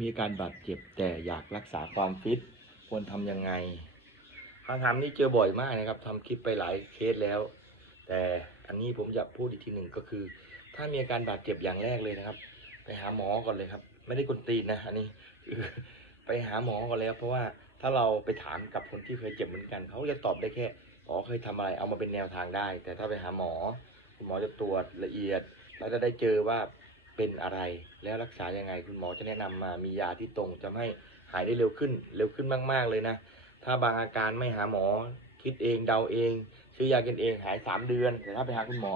มีการบาดเจ็บแต่อยากรักษาความฟิตควรทำยังไงคำถามนี้เจอบ่อยมากนะครับทำคลิปไปหลายเคสแล้ว แต่อันนี้ผมจะพูดอีกทีหนึ่งก็คือ ถ้ามีอาการบาดเจ็บอย่างแรกเลยนะครับ ไปหาหมอก่อนเลยครับ ไม่ได้กลตีนนะอันนี้คือไปหาหมอก่อนแล้วเพราะว่าถ้าเราไปถามกับคนที่เคยเจ็บเหมือนกันเขาจะตอบได้แค่อ๋อเคยทำอะไรเอามาเป็นแนวทางได้ แต่ถ้าไปหาหมอคุณหมอจะตรวจละเอียด แล้วจะได้เจอว่า เป็นอะไร แล้วรักษายังไงคุณหมอจะแนะนำมามียาที่ตรงจะให้หายได้เร็วขึ้น เร็วขึ้นมาก ๆ เลยนะ ถ้าบางอาการไม่หาหมอ คิดเองเดาเอง ซื้อยากินเองหายสามเดือน แต่ถ้าไปหาคุณหมอ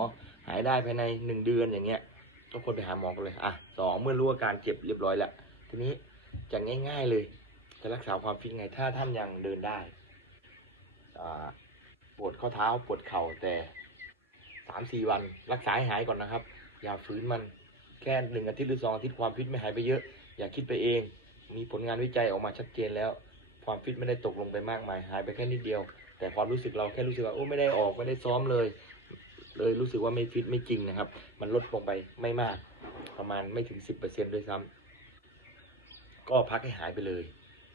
หายได้ภายในหนึ่งเดือนอย่างเงี้ยก็ควรไปหาหมอกันเลยอะสองเมื่อรู้อาการเจ็บเรียบร้อยแล้วทีนี้จะง่าย ๆเลย จะรักษาความฟิตไงถ้าท่านยังเดินได้อ่าปวดข้อเท้าปวดเข่าแต่สามสี่วันรักษาให้หายก่อนนะครับ อย่าฝืนมัน แค่หนึ่งอาทิตย์หรือสองอาทิตย์ความฟิตไม่หายไปเยอะ อย่าคิดไปเอง มีผลงานวิจัยออกมาชัดเจนแล้ว ความฟิตไม่ได้ตกลงไปมากมายหายไปแค่นิดเดียว แต่ความรู้สึกเราแค่รู้สึกว่าโอ้ไม่ได้ออกไม่ได้ซ้อมเลย เลยรู้สึกว่าไม่ฟิตไม่จริงนะครับ มันลดลงไปไม่มาก ประมาณไม่ถึงสิบเปอร์เซ็นด้วยซ้ำก็พักให้หายไปเลย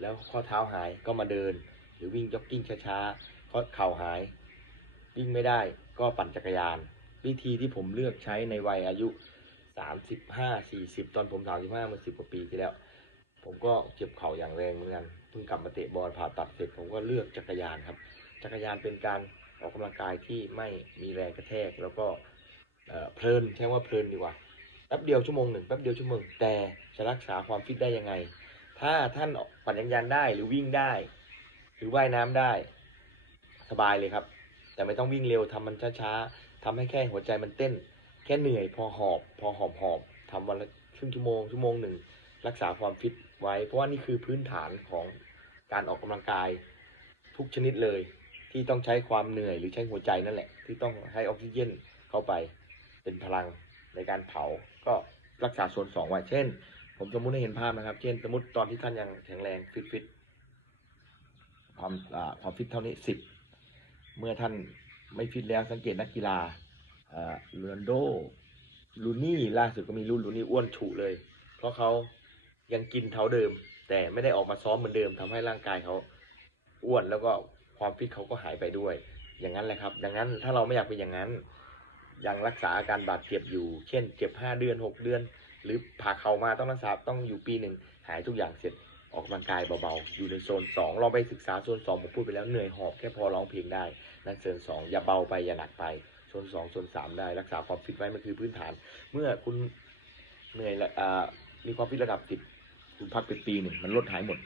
แล้วข้อเท้าหายก็มาเดิน หรือวิ่งจ็อกกิ้งช้าๆข้อเข่าหายวิ่งไม่ได้ก็ปั่นจักรยาน วิธีที่ผมเลือกใช้ในวัยอายุ สามสิบห้าสี่สิบตอนผมสามสิบห้ามื่อสิบกว่าปีที่แล้ว ผมก็เจ็บเข่าอย่างแรงเหมือนกันเพิ่งกลับมาเตะบอลผ่าตัดเสร็จผมก็เลือกจักรยานครับ จักรยานเป็นการออกกำลังกายที่ไม่มีแรงกระแทกแล้วก็เเพลินใช้ว่าเพลินดีกว่าแป๊บเดียวชั่วโมงหนึ่งแป๊บเดียวชั่วโมงแต่จะรักษาความฟิตได้ยังไง ถ้าท่านปั่นจักรยานได้หรือวิ่งได้ หรือว่ายน้ำได้สบายเลยครับ แต่ไม่ต้องวิ่งเร็วทำมันช้าๆทำให้แค่หัวใจมันเต้น ค่เหนื่อยพอหอบพอหอบหอบทำวันละครึ่งชั่วโมงชั่วโมงหนึ่งรักษาความฟิตไว้ เพราะว่านี่คือพื้นฐานของการออกกำลังกาย ทุกชนิดเลย ที่ต้องใช้ความเหนื่อยหรือใช้หัวใจนั่นแหละ ที่ต้องให้ออกซิเจนเข้าไปเป็นพลังในการเผา ก็รักษาส่วนสองไว้เช่น ผมสมมติให้เห็นภาพนะครับ เช่น สมมติตอนที่ท่านยังแข็งแรงฟิตฟิตความความฟิตเท่านี้สิบเมื่อท่านไม่ฟิตแล้วสังเกตนักกีฬา โรนัลโดลูนี่ล่าสุดก็มีรุ่นลูนี่อ้วนฉุเลย เพราะเขายังกินเท่าเดิม แต่ไม่ได้ออกมาซ้อมเหมือนเดิมทำให้ร่างกายเขาอ้วนแล้วก็ความฟิตเขาก็หายไปด้วย อย่างนั้นแหละครับ ดังนั้นถ้าเราไม่อยากเป็นอย่างนั้น ยังรักษาอาการบาดเจ็บอยู่ เช่น เจ็บห้าเดือนหกเดือน หรือผ่าเข่ามาต้องรักษาต้องอยู่ปีหนึ่งหายทุกอย่างเสร็จออกกำลังกายเบาๆ อยู่ในโซนสองเราไปศึกษาโซนสองผมพูดไปแล้วเหนื่อยหอบแค่พอร้องเพลงได้ นั่นโซนสองอย่าเบาไปอย่าหนักไป โซนสองโซนสามได้รักษาความฟิตไว้มันคือพื้นฐาน เมื่อคุณเหนื่อยละมีความฟิตระดับติดคุณพักเป็นปีหนึ่งมันลดหายหมด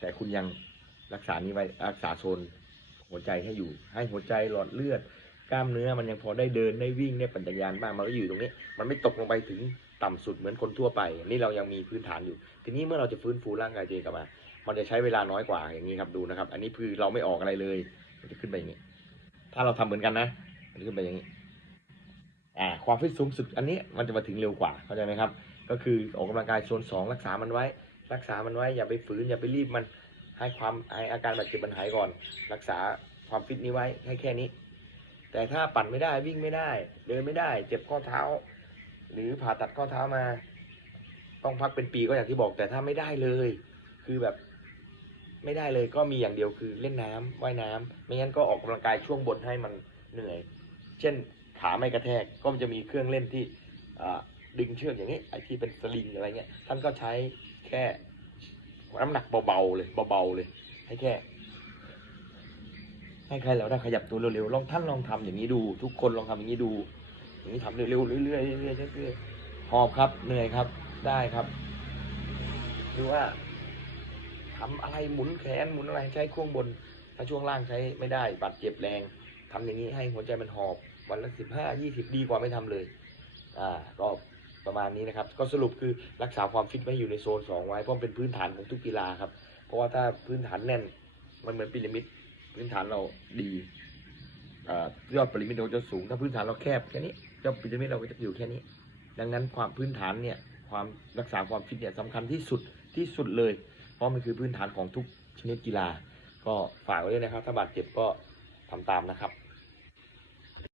แต่คุณยังรักษานี้ไว้รักษาโซนหัวใจให้อยู่ ให้หัวใจหลอดเลือด กล้ามเนื้อมันยังพอได้เดินได้วิ่งได้ปั่นจักรยานบ้างมันก็อยู่ตรงนี้ มันไม่ตกลงไปถึงต่ำสุดเหมือนคนทั่วไป นี่เรายังมีพื้นฐานอยู่ ทีนี้เมื่อเราจะฟื้นฟูร่างกายเองกลับมา มันจะใช้เวลาน้อยกว่าอย่างนี้ครับดูนะครับ อันนี้คือเราไม่ออกอะไรเลย มันจะขึ้นไปอย่างนี้ ถ้าเราทำเหมือนกันนะ ขึ้นไปอย่างนี้อ่าความฟิตสูงสุดอันนี้มันจะมาถึงเร็วกว่าเข้าใจไหมครับ ก็คือออกกำลังกายโซนสองรักษามันไว้ รักษามันไว้อย่าไปฝืนอย่าไปรีบมันให้ความให้อาการบาดเจ็บมันหายก่อน รักษาความฟิตนี้ไว้ให้แค่นี้ แต่ถ้าปั่นไม่ได้วิ่งไม่ได้ เดินไม่ได้ เจ็บข้อเท้า หรือผ่าตัดข้อเท้ามา ต้องพักเป็นปีก็อย่างที่บอก แต่ถ้าไม่ได้เลย คือแบบไม่ได้เลยก็มีอย่างเดียวคือเล่นน้ำว่ายน้ำไม่งั้นก็ออกกำลังกายช่วงบนให้มันเหนื่อย เช่นขาไม่กระแทกก็จะมีเครื่องเล่นที่ดึงเชือกอย่างนี้ไอที่เป็นสลิงอะไรเงี้ยท่านก็ใช้แค่น้ำหนักเบาๆเลยเบาๆเลย ให้แค่ ให้ใครแล้วได้ขยับตัวเร็วๆลองท่านลองทำอย่างนี้ดู ทุกคนลองทำอย่างนี้ดู อย่างนี้ทำเร็วๆเรื่อยๆเรื่อยๆเรื่อยๆหอบครับ เหนื่อยครับ ได้ครับหรือว่าทำอะไรหมุนแขนหมุนอะไรใช้ช่วงบน ถ้าช่วงล่างใช้ไม่ได้บาดเจ็บแรง ทำอย่างนี้ให้หัวใจมันหอบวันละสิบห้ายี่สิบดีกว่าไม่ทำเลย อ่าก็ประมาณนี้นะครับ ก็สรุปคือรักษาความฟิตไว้อยู่ในโซนสองไว้เพราะเป็นพื้นฐานของทุกกีฬาครับ เพราะว่าถ้าพื้นฐานแน่นมันเหมือนพีระมิดพื้นฐานเราดีอ่ายอดพีระมิดเราจะสูง ถ้าพื้นฐานเราแคบแค่นี้ยอดพีระมิดเราก็จะอยู่แค่นี้ ดังนั้นความพื้นฐานเนี่ยความรักษาความฟิตเนี่ยสำคัญที่สุดที่สุดเลย เพราะมันคือพื้นฐานของทุกชนิดกีฬา ก็ฝากไว้ด้วยนะครับ ถ้าบาดเจ็บก็ ทำตามนะครับ